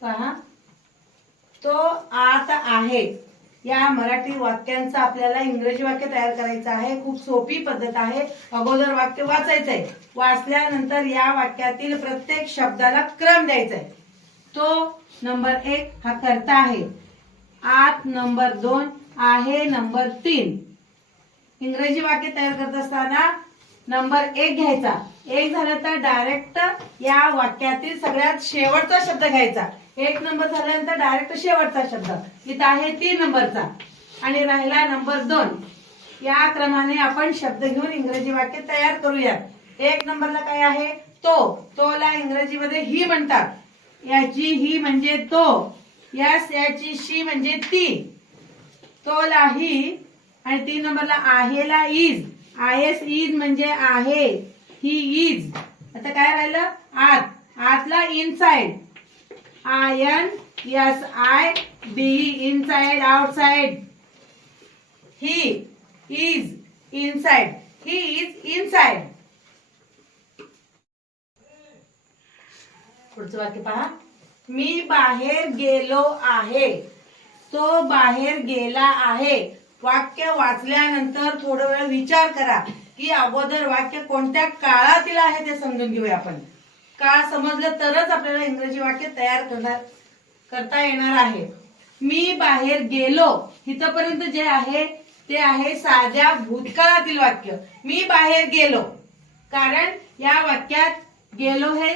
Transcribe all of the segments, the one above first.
पहा. तो आत आहे. या मराठी वाक्यांचा आपल्याला इंग्रजी वाक्य तयार करायचं आहे. खूप सोपी पद्धत आहे. अगोदर वाक्य वाचायचं आहे वाचल्यानंतर या वाक्यातील प्रत्येक शब्दाला क्रम द्यायचा आहे तो नंबर एक हा करता आहे. आत नंबर दोन आहे नंबर तीन. इंग्रजी वाक्य तयार करत असताना नंबर एक घ्यायचा. एक झालं तर डायरेक्ट या वाक्यातील सगळ्यात शेवटचा शब्द घ्यायचा. एक नंबर झाल्यानंतर डायरेक्ट शेवटचा शब्द. इथं आहे तीन नंबरचा. आणि राहिला नंबर दोन. या क्रमाने आपण शब्द घेऊन इंग्रजी वाक्य तयार करूयात. एक नंबरला काय आहे? तो. तोला इंग्रजीमध्ये ही म्हणतात. याची ही म्हणजे तो. यास याची शी म्हणजे ती. तोला ही. आणि तीन नंबरला आहेला इज आय एस इज म्हणजे आहे. ही इज आता काय राहिलं? आत. आतला inside. I N S I D inside outside. He is inside. He is inside. पुढचं वाक्य पहा. मी बाहेर गेलो आहे. तो बाहेर गेला आहे. वाक्य वाचल्यानंतर थोडं वेळ विचार करा. की अगोदर वाक्य कोणत्या काळातील आहे ते समजून घेऊया आपण. काळ समजलं तरच आपल्याला इंग्रजी वाक्य तयार करणार करता येणार आहे. मी बाहेर गेलो इथपर्यंत जे आहे ते आहे साध्या भूतकाळातील वाक्य. मी बाहेर गेलो कारण या वाक्यात गेलो हे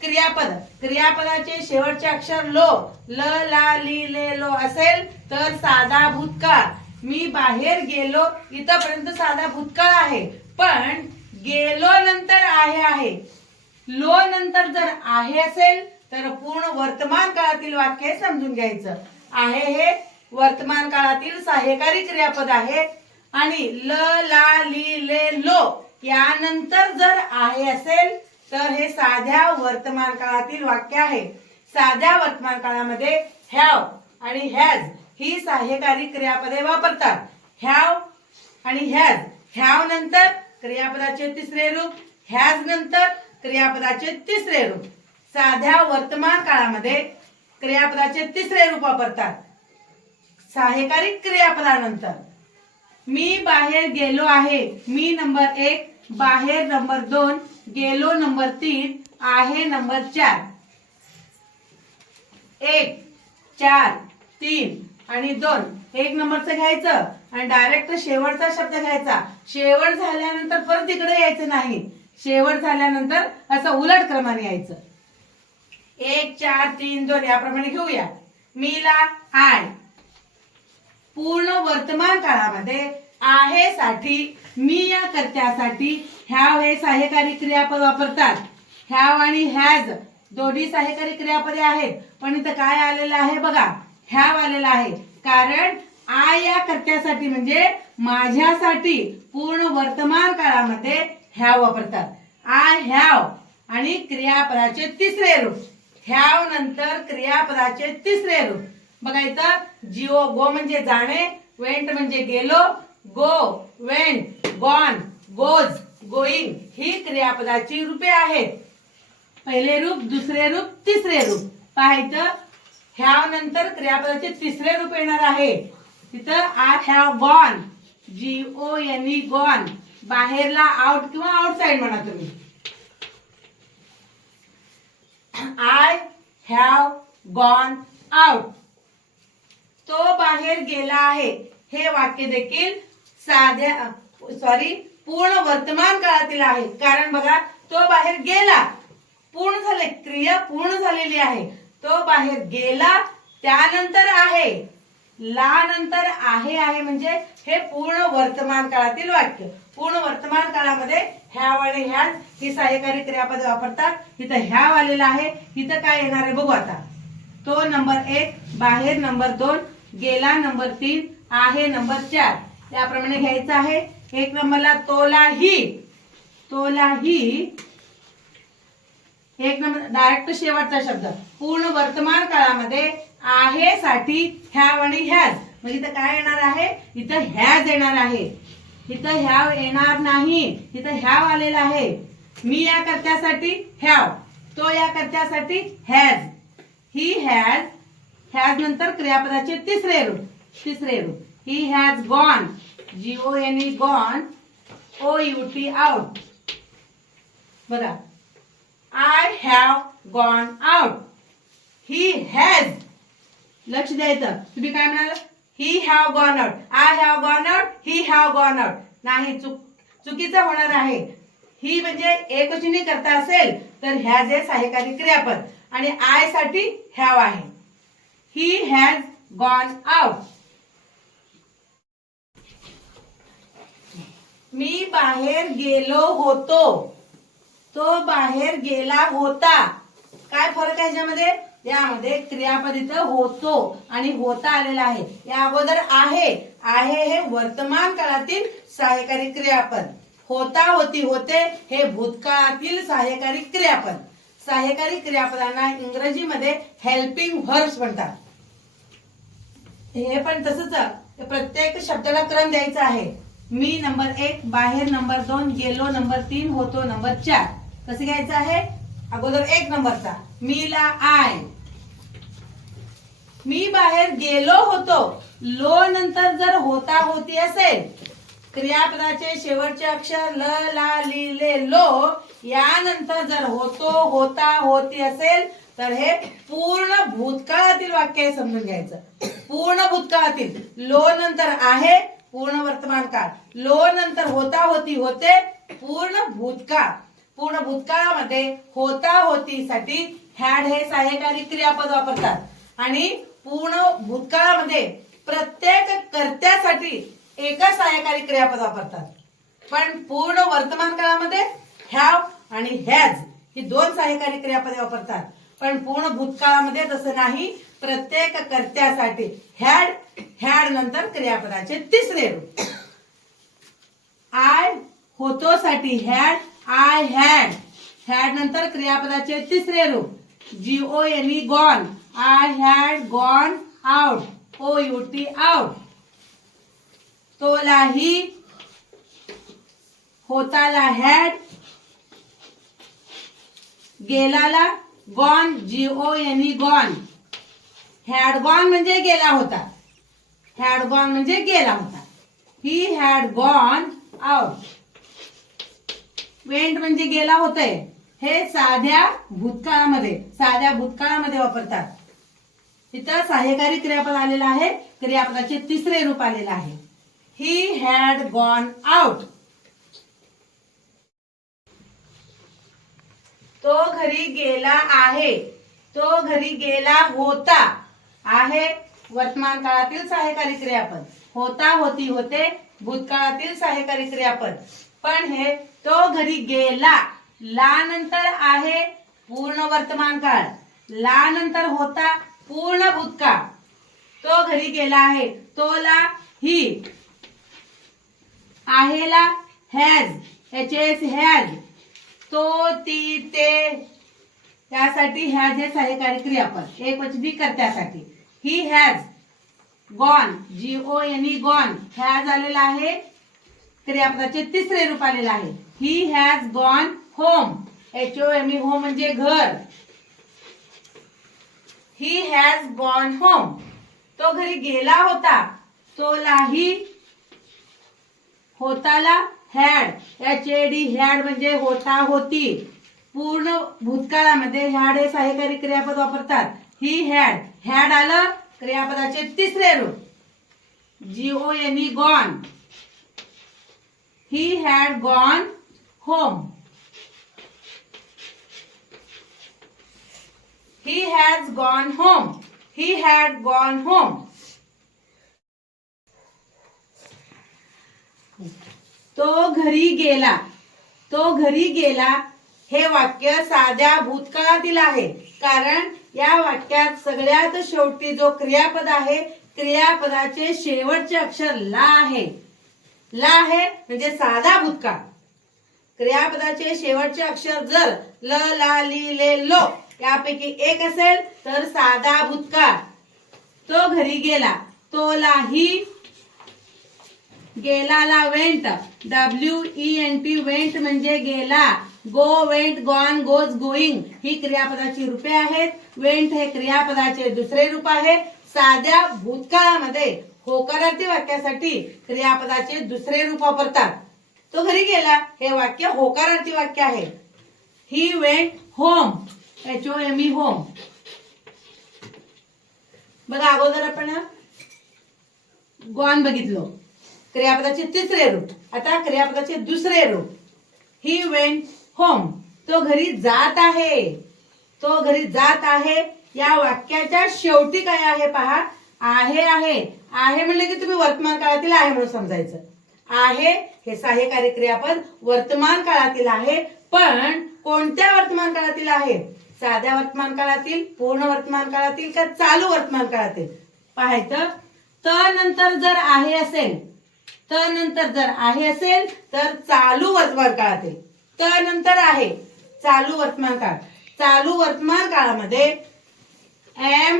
क्रियापद. क्रियापदाचे शेवटचे अक्षर लो ल ला ली ले लो असेल तर साधा भूतकाळ. मी बाहेर गेलो इथपर्यंत साधा भूतकाळ आहे. पण गेलो नंतर आहे आहे. लो नंतर जर आहे असेल तर पूर्ण वर्तमान काळातील वाक्य समजून घ्यायचं. आहे हे वर्तमान काळातील सहाय्यकारी क्रियापद आहे. आणि ल ला ली ले लो यानंतर जर आहे असेल तर हे साध्या वर्तमान काळातील वाक्य आहे. साध्या वर्तमान काळामध्ये हॅव आणि हॅज ही सहाय्यकारी क्रियापदे वापरतात. हॅव आणि हॅज हॅव नंतर क्रियापदाचे तिसरे रूप हॅज नंतर क्रियापदाचे तिसरे रूप. साध्या वर्तमान काळामध्ये क्रियापदाचे तिसरे रूप वापरतात. सहाय्यकारी क्रियापदानंतर. मी बाहेर गेलो आहे मी नंबर एक बाहेर नंबर दोन गेलो नंबर तीन आहे नंबर चार. एक चार तीन आणि दोन. एक नंबरचं घ्यायचं आणि डायरेक्ट शेवटचा शब्द घ्यायचा. शेवट झाल्यानंतर परत तिकडे यायचं नाही. शेवट झाल्यानंतर असं उलट क्रमाने यायचं. एक चार तीन दोन याप्रमाणे घेऊया. मीला आय. पूर्ण वर्तमान काळामध्ये आहे साठी मी या कर्त्यासाठी ह्याव हे सहाय्यकारी क्रियापद वापरतात. ह्याव आणि हॅज दोन्ही सहाय्यकारी क्रियापदे आहेत. पण इथं काय आलेलं आहे बघा. ह्याव आलेलं आहे. कारण आय या कर्त्यासाठी म्हणजे माझ्यासाठी पूर्ण वर्तमान काळामध्ये हॅव वापरतात. आय हॅव आणि क्रियापदाचे तिसरे रूप. हॅव नंतर क्रियापदाचे तिसरे रूप. बघा इथं जिओ गो म्हणजे जाणे वेंट म्हणजे गेलो go went gone goes going ही क्रियापदाची रूपे आहेत. पहिले रूप दुसरे रूप तिसरे रूप. पाहायचं ह्याव नंतर क्रियापदाचे तिसरे रूप येणार आहे. तिथं I have gone. G O N E gone. बाहेरला out किंवा आउटसाइड म्हणा तुम्ही. आय हॅव गॉन आउट तो बाहेर गेला आहे. हे वाक्य देखील साध्या सॉरी पूर्ण वर्तमान काळातील आहे. कारण बघा तो बाहेर गेला. पूर्ण झाले क्रिया पूर्ण झालेली आहे. तो बाहेर गेला त्यानंतर आहे. ला नंतर आहे आहे म्हणजे हे पूर्ण वर्तमान काळातील वाक्य. पूर्ण वर्तमान काळामध्ये ह्याव आणि ह्याच ही सहाय्यकारी क्रियापद वापरतात. इथं ह्याव आलेलं आहे. इथं काय येणार आहे बघू आता. तो नंबर एक बाहेर नंबर दोन गेला नंबर तीन आहे नंबर चार. त्याप्रमाणे घ्यायचं आहे. एक नंबरला तोलाही तोलाही एक नंबर डायरेक्ट शेवटचा शब्द. पूर्ण वर्तमान काळामध्ये आहे साठी हॅव आणि ह्याच. म्हणजे इथं काय येणार आहे? इथं ह्याच येणार आहे. इथं ह्याव येणार नाही. इथं ह्याव आलेला आहे. मी या कर्त्यासाठी ह्याव. तो या कर्त्यासाठी हॅज ही हॅज हॅज नंतर क्रियापदाचे तिसरे रूप. तिसरे रूप. He has gone G O N E gone O U T out बघा. I have gone out he has लक्ष द्यायचं तुम्ही काय म्हणाला he have gone out I have gone out he have gone out नाही चुक चुकीचं होणार आहे. ही म्हणजे एकचिनी करता असेल तर हॅज हे सहाय्यकारी क्रियापद. आणि आयसाठी हॅव आहे. ही हॅज गॉन आउट मी बाहेर गेलो होतो. तो बाहेर गेला होता. काय फरक आहे याच्यामध्ये? यामध्ये क्रियापद इथं होतो आणि होता आलेला आहे. या अगोदर आहे. आहे हे वर्तमान काळातील सहाय्यकारी क्रियापद. होता होती होते हे भूतकाळातील सहाय्यकारी क्रियापद. सहाय्यकारी क्रियापदांना इंग्रजीमध्ये हेल्पिंग व्हर्ब्स म्हणतात. हे पण तसंच प्रत्येक शब्दाला क्रम द्यायचा आहे. मी नंबर एक बाहेर नंबर दोन गेलो नंबर तीन होतो नंबर चार. कसं घ्यायचं आहे? अगोदर एक नंबरचा. मी ला आय. मी बाहेर गेलो होतो. लो नंतर जर होता होती असेल. क्रियापदाचे शेवटचे अक्षर ल ला ली लो यानंतर जर होतो होता होती असेल तर हे पूर्ण भूतकाळातील वाक्य आहे समजून घ्यायचं. पूर्ण भूतकाळातील. लो नंतर आहे पूर्ण वर्तमान काळ. लो नंतर होता होती होते पूर्ण भूतकाळ. पूर्ण भूतकाळामध्ये होता होतीसाठी हॅड हे सहाय्यकारी क्रियापद वापरतात. आणि पूर्ण भूतकाळामध्ये प्रत्येक कर्त्यासाठी एकच सहाय्यकारी क्रियापद वापरतात. पण पूर्ण वर्तमान काळामध्ये हॅव आणि ह्याज ही दोन सहाय्यकारी क्रियापदे वापरतात. पण पूर्ण भूतकाळामध्ये तसं नाही. प्रत्येक कर्त्यासाठी हॅड हॅड नंतर क्रियापदाचे तिसरे रूप. आय होतो साठी हॅड आय हॅड हॅड नंतर क्रियापदाचे तिसरे रूप. G O N E gone. I had gone out O U T out तोलाही होताला had गेलाला gone G O N E gone had gone म्हणजे गेला होता. हॅड गॉन म्हणजे गेला होता. He had gone out went म्हणजे गेला होतय. हे साध्या भूतकाळामध्ये साध्या भूतकाळामध्ये वापरतात. इथं सहाय्यकारी क्रियापद आलेलं आहे. क्रियापदाचे तिसरे रूप आलेलं आहे. ही हॅड गॉन आउट तो घरी गेला आहे. तो घरी गेला होता. आहे वर्तमान काळातील सहाय्यकारी क्रियापद. होता होती होते भूतकाळातील सहाय्यकारी क्रियापद. पण हे तो घरी गेला. ला नंतर आहे पूर्ण वर्तमान काळ. ला नंतर होता पूर्ण भूतकाळ. तो घरी गेला आहे. तोला ही आहेला हॅज एच एस हॅज. तो ती ते त्यासाठी हॅज हे सहाय्यकारी क्रियापद एक म्हणजे वचनी कर्त्यासाठी. He has gone G O N E gone. Has आलेला आहे. क्रियापदाचे तिसरे रूप आलेलं आहे. He has gone home. H O M E home म्हणजे घर. ही हॅज गॉन होम तो घरी गेला होता. तोलाही होताला had H A D had म्हणजे होता होती. पूर्ण भूतकाळामध्ये हॅड हे सहाय्यकारी क्रियापद वापरतात. ही हॅड हॅड आलं क्रियापदाचे तिसरे रूप. G O N N E gone he had gone home he has gone home he had gone home तो घरी गेला. तो घरी गेला हे वाक्य साध्या भूतकाळातील आहे. कारण या वाक्यात सगळ्यात शेवटी जो क्रियापद आहे क्रियापदाचे शेवटचे अक्षर ला आहे. ला आहे म्हणजे साधा भूतकाळ. क्रियापदाचे शेवटचे अक्षर जर ल ला ली ले लो त्यापैकी एक असेल तर साधा भूतकाळ. तो घरी गेला. तोलाही गेलाला went. W E N T went म्हणजे गेला. Go went gone goes going ही क्रियापदाची रूपे आहेत. वेंट हे क्रियापदाचे दुसरे रूप आहे. साध्या भूतकाळामध्ये होकारार्थी वाक्यासाठी क्रियापदाचे दुसरे रूप वापरतात. तो घरी गेला. हे वाक्य होकारार्थी वाक्य आहे. He went home H O M E home बघा अगोदर आपण गॉन बघितलो. क्रियापदाचे तिसरे रूप. आता क्रियापदाचे दुसरे रूप. ही वेंट होम तो घरी जात आहे. तो घरी जात आहे. या वाक्याच्या शेवटी काय आहे पहा? आहे आहे. आहे म्हणले की तुम्ही वर्तमान काळातील आहे म्हणून समजायचं. आहे हे सहाय्यकारी क्रियापद वर्तमान काळातील आहे पण कोणत्या वर्तमान काळातील आहे? साध्या वर्तमान काळातील पूर्ण वर्तमान काळातील का चालू वर्तमान काळातील? पाहायचं. त नंतर जर आहे असेल त नंतर जर आहे असेल तर चालू वर्तमान काळातील. त नंतर आहे चालू वर्तमान काळ. चालू वर्तमान काळामध्ये एम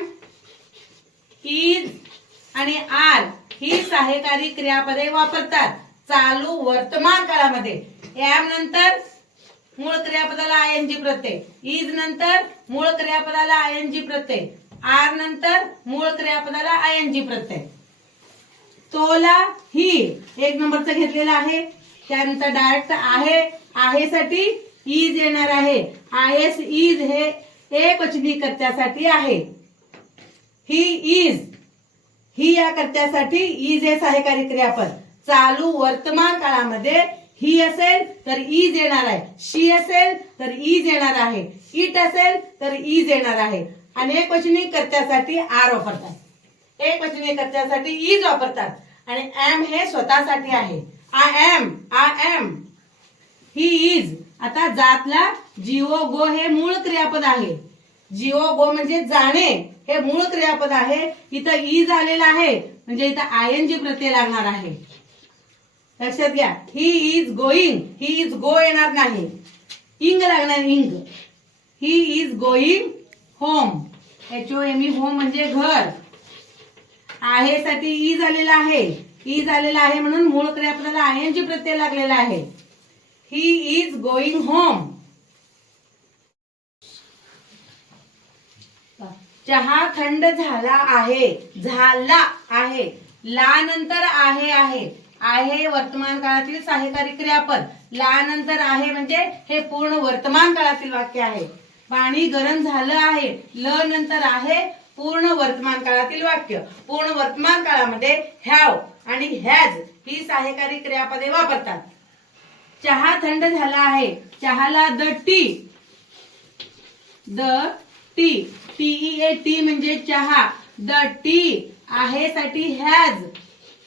इज आणि आर ही सहाय्यकारी क्रियापदे वापरतात. चालू वर्तमान काळामध्ये. एम नंतर मूळ क्रियापदाला I N G Pratyaya. Is नंतर मूळ क्रियापदाला I N G Pratyaya. Are नंतर मूळ क्रियापदाला आय एन जी प्रत्यय. तोला ही एक नंबरचं घेतलेला आहे. त्यानंतर डायरेक्ट आहे आहे साठी इज येणार आहे. आय एस इज हे एक वचनी कर्त्यासाठी आहे. ही इज ही या कर्त्यासाठी इज हे सहाय्यकारी क्रियापद? चालू वर्तमान काळामध्ये ही असेल तर ईज येणार आहे. शी असेल तर ईज येणार आहे. इट असेल तर इज येणार आहे. अनेक वचनी कर्त्यासाठी आर वापरतात. एक वचनी कर्त्यासाठी ईज वापरतात. आणि एम हे स्वतःसाठी आहे. I am I am. He is आता जातला जिओ गो हे मूळ क्रियापद आहे. जिओ गो म्हणजे जाणे हे मूळ क्रियापद आहे. इथं ईज आलेलं आहे. म्हणजे इथं आय एन जी प्रत्यय लागणार आहे. लक्षात घ्या. He is going he is go येणार नाही. इंग लागणार ing he is going home H O M E home म्हणजे घर. आहे साठी e ई झालेला आहे. E ई झालेला आहे म्हणून मूळ आपल्याला आय एन जी प्रत्यय लागलेला आहे. ही इज गोईंग होम चहा थंड झाला आहे. झाला आहे. ला नंतर आहे आहे. आहे वर्तमान काळातील सहाय्यकारी क्रियापद लानंतर आहे म्हणजे हे पूर्ण वर्तमान काळातील वाक्य आहे. पाणी गरम झालं आहे. ल नंतर आहे पूर्ण वर्तमान काळातील वाक्य. पूर्ण वर्तमान काळामध्ये हॅव आणि हॅज ही सहाय्यकारी क्रियापदे वापरतात. चहा थंड झाला आहे. चहाला the tea. The tea. T E A T म्हणजे चहा. The tea. आहे साठी हॅज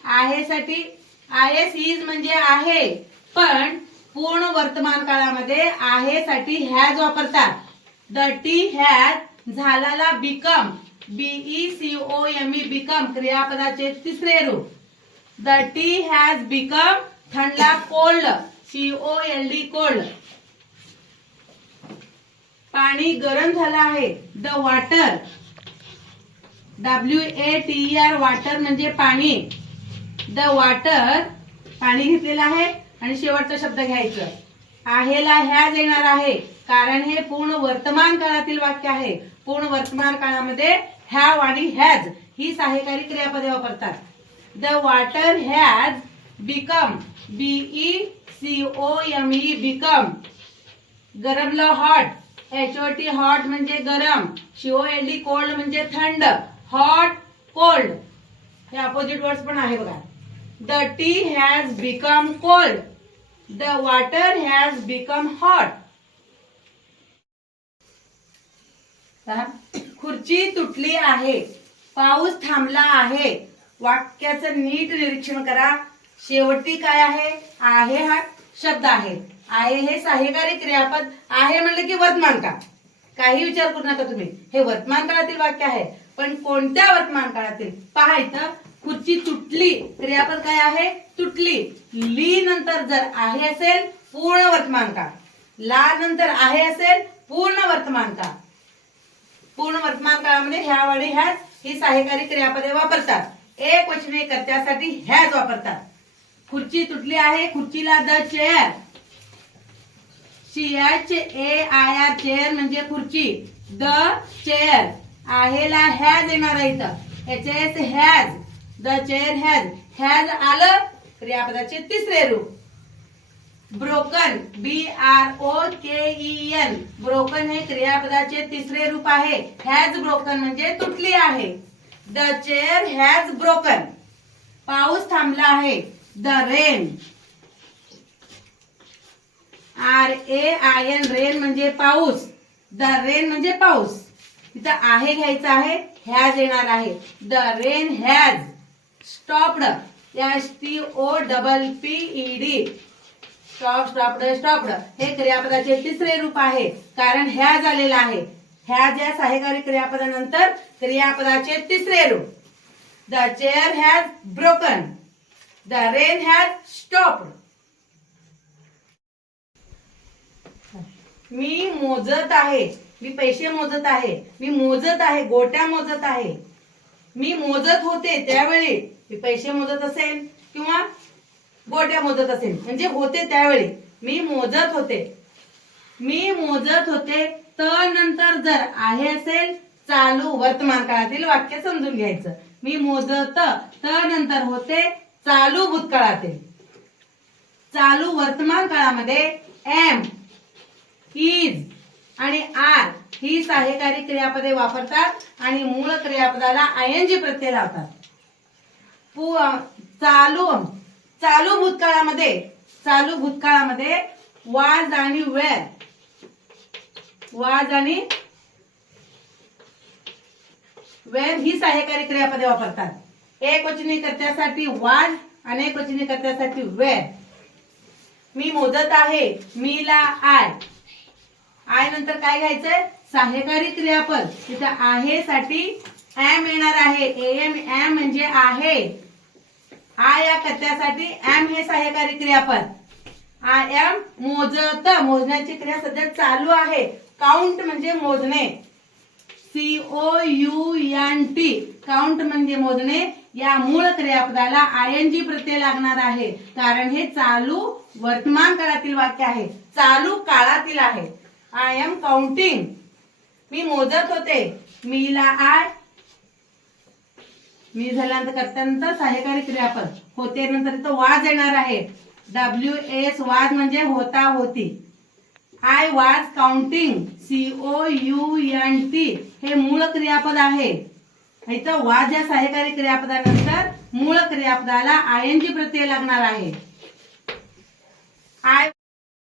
आहे साठी आय एस इज म्हणजे आहे. पण पूर्ण वर्तमान काळामध्ये आहे साठी हॅज वापरतात. The tea has झालाला become B E C O M E become क्रियापदाचे तिसरे रूप. The tea has become थंडला cold C O L D cold पाणी गरम झालं आहे. The water W A T R water म्हणजे पाणी. द वॉटर पाणी घेतलेलं आहे आणि शेवटचा शब्द घ्यायचं. आहेला ह्याज येणार आहे कारण हे पूर्ण वर्तमान काळातील वाक्य आहे. पूर्ण वर्तमान काळामध्ये हॅव आणि हॅज ही सहाय्यकारी क्रियापदे वापरतात. The water has become B E C O M E become. गरमला hot H O T hot म्हणजे गरम C O L D cold म्हणजे थंड हॉट कोल्ड. हे अपोजिट वर्ड्स पण आहे बघा. The tea has become cold the water has become hot खुर्ची तुटली आहे. पाऊस थांबला आहे. वाक्याचं नीट निरीक्षण करा. शेवटी काय आहे? आहे हा शब्द आहे. आहे हे सहाय्यकारी क्रियापद. आहे म्हणलं की वर्तमान काळ. काही विचार करू नका तुम्ही. हे वर्तमान काळातील वाक्य आहे. पण कोणत्या वर्तमान काळातील? पहा इथं. खुर्ची तुटली क्रियापद काय आहे? तुटली. ली नंतर जर आहे असेल पूर्ण वर्तमान काळ. ला नंतर आहे असेल पूर्ण वर्तमान काळ. पूर्ण वर्तमान काळामध्ये ह्या वाडी ह्याच ही सहाय्यकारी क्रियापदे वापरतात. एक वचने कर्त्यासाठी ह्याच वापरतात. खुर्ची तुटली आहे खुर्चीला the chair C H A I R chair म्हणजे खुर्ची. द चेअर आहेला ह्याच येणार आहे इथं. H S has. The chair has has आलं क्रियापदाचे तिसरे रूप. Broken B R O K E N broken हे क्रियापदाचे तिसरे रूप आहे. हॅज ब्रोकन म्हणजे तुटली आहे. द चेअर हॅज ब्रोकन पाऊस थांबला आहे. The rain R A I N rain म्हणजे पाऊस. द रेन म्हणजे पाऊस. तिथं आहे घ्यायचं आहे. हॅज येणार आहे. The rain has stopped S T O double P E D stop stopped stopped हे क्रियापदाचे तिसरे रूप आहे. कारण ह्या झालेलं आहे. ह्या ज्या सहाय्यकारी क्रियापदानंतर क्रियापदाचे तिसरे रूप. The chair has broken the rain has stopped मी मोजत आहे. मी पैसे मोजत आहे. मी मोजत आहे. गोट्या मोजत आहे. मी मोजत होते त्यावेळी. मी पैसे मोजत असेल किंवा गोट्या मोजत असेल म्हणजे होते त्यावेळी. मी मोजत होते. मी मोजत होते तर नंतर जर आहे असेल चालू वर्तमान काळातील वाक्य समजून घ्यायचं. मी मोजत तर नंतर होते चालू भूतकाळातील. चालू वर्तमान काळामध्ये एम इज आणि आर ही सहाय्यकारी क्रियापदे वापरतात आणि मूळ क्रियापदाला आयएनजी प्रत्यय लावतात. पु- चालू चालू भूतकाळामध्ये चालू भूतकाळामध्ये वाज आणि वेळ. वाज आणि वेळ ही सहाय्यकारी क्रियापदे वापरतात. एक वचनी कर्त्यासाठी वाज अनेक वचनी कर्त्यासाठी वेळ. मी मोजत आहे मीला आय. आय नंतर काय घ्यायचंय? सहाय्यकारी क्रियापद तिथं आहे साठी एम येणार आहे. एम एम म्हणजे आहे. आ या कथ्यासाठी एम हे सहाय्यकारी क्रियापद आय एम मोजत. मोजण्याची क्रिया सध्या चालू आहे. काउंट म्हणजे मोजणे. C O U N T count म्हणजे मोजणे. या मूळ क्रियापदाला आय एन जी प्रत्यय लागणार आहे. कारण हे चालू वर्तमान काळातील वाक्य आहे. चालू काळातील आहे. आय एम काउंटिंग मी मोजत होते. मीला आय मी झाल्यानंतर करतानंतर सहाय्यकारी क्रियापद. होते नंतर इथं वाज येणार आहे. डब्ल्यू एस वाज म्हणजे होता होती. I was counting C O U N T हे मूळ क्रियापद आहे. इथं वाज या सहाय्यकारी क्रियापदानंतर मूळ क्रियापदाला आय एन जी प्रत्यय लागणार आहे. I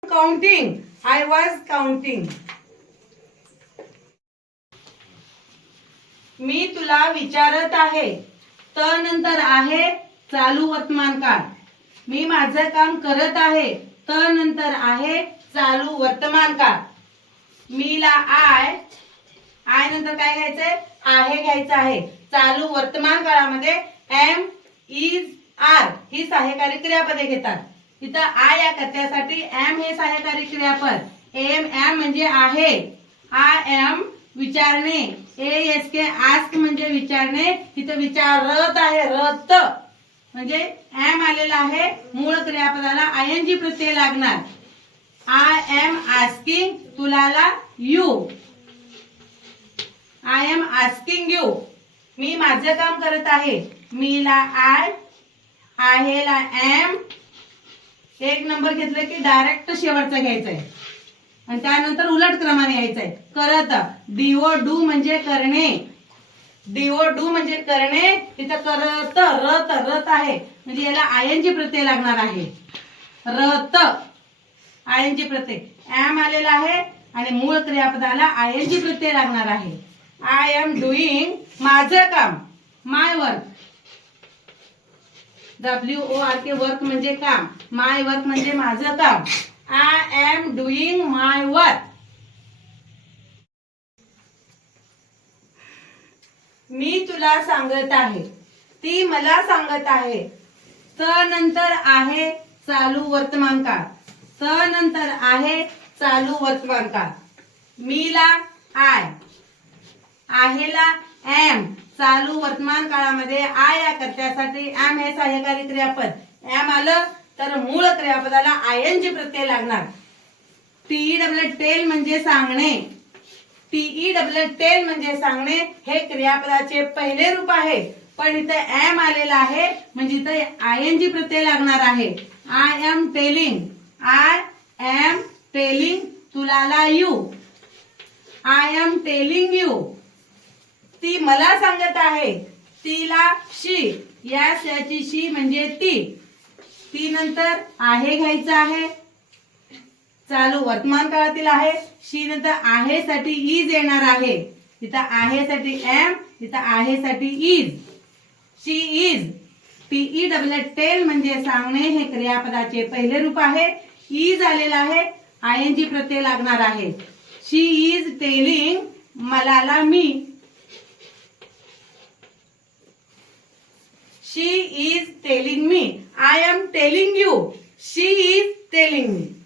counting I was counting मी तुला विचारत आहे त नंतर आहे चालू वर्तमान काळ. मी माझं काम करत आहे त नंतर आहे चालू वर्तमान काळ. मीला आय आय नंतर काय घ्यायचंय? आहे घ्यायचं आहे. चालू वर्तमान काळामध्ये एम इज आर ही सहाय्यकारी क्रियापदे घेतात. इथं आय या कथ्यासाठी एम हे सहाय्यकारी क्रियापद. एम एम म्हणजे आहे. आय एम विचारणे. ए एस के आस्क म्हणजे विचारणे. तिथं विचारत आहे रत. म्हणजे एम आलेला आहे मूळ क्रियापदाला आय एन जी प्रत्यय लागणार. I am asking तुलाला you I am asking you मी माझं काम करत आहे. मीला आय आहेला एम एक नंबर घेतलं की डायरेक्ट शेवटचा घ्यायचा आहे आणि त्यानंतर उलट क्रमाने यायचंय. करत डीओ डू म्हणजे करणे. डीओ डू म्हणजे करणे तिथं करत रत रत आहे. म्हणजे याला आयनची प्रत्यय लागणार आहे. रत. आयनची प्रत्यय. ॲम आलेला आहे आणि मूळ क्रियापदाला आयनची प्रत्यय लागणार आहे. आय एम डुईंग माझं काम. My work W O R K work म्हणजे काम. माय वर्क म्हणजे माझं काम. I am doing my work मी तुला सांगत आहे. ती मला सांगत आहे. स नंतर आहे चालू वर्तमान काळ. स नंतर आहे चालू वर्तमान काळ. मीला आय आहेला एम चालू वर्तमान काळामध्ये आय या कर्त्यासाठी एम हे सहाय्यकारी क्रियापद. एम आलं तर मूळ क्रियापदाला आय एन जी प्रत्यय लागणार. टीई डब्ल्यू टेल म्हणजे सांगणे. टीई डब्ल्यू टेल म्हणजे सांगणे हे क्रियापदाचे पहिले रूप आहे. पण इथं एम आलेला आहे म्हणजे इथं आय एन जी प्रत्यय लागणार आहे. I am telling I am telling तुलाला you I am telling you ती मला सांगत आहे. तिला शी. या याची शी म्हणजे ती. ती नंतर आहे घ्यायचं आहे. चालू वर्तमान काळातील आहे. शी नंतर आहे साठी इज येणार आहे. तिथं आहे साठी एम तिथं आहे साठी is she is T E W tell म्हणजे सांगणे हे क्रियापदाचे पहिले रूप आहे. इज आलेलं आहे. आय एन जी प्रत्यय लागणार आहे. She is telling Malala me. She is telling me. I am telling you. She is telling me.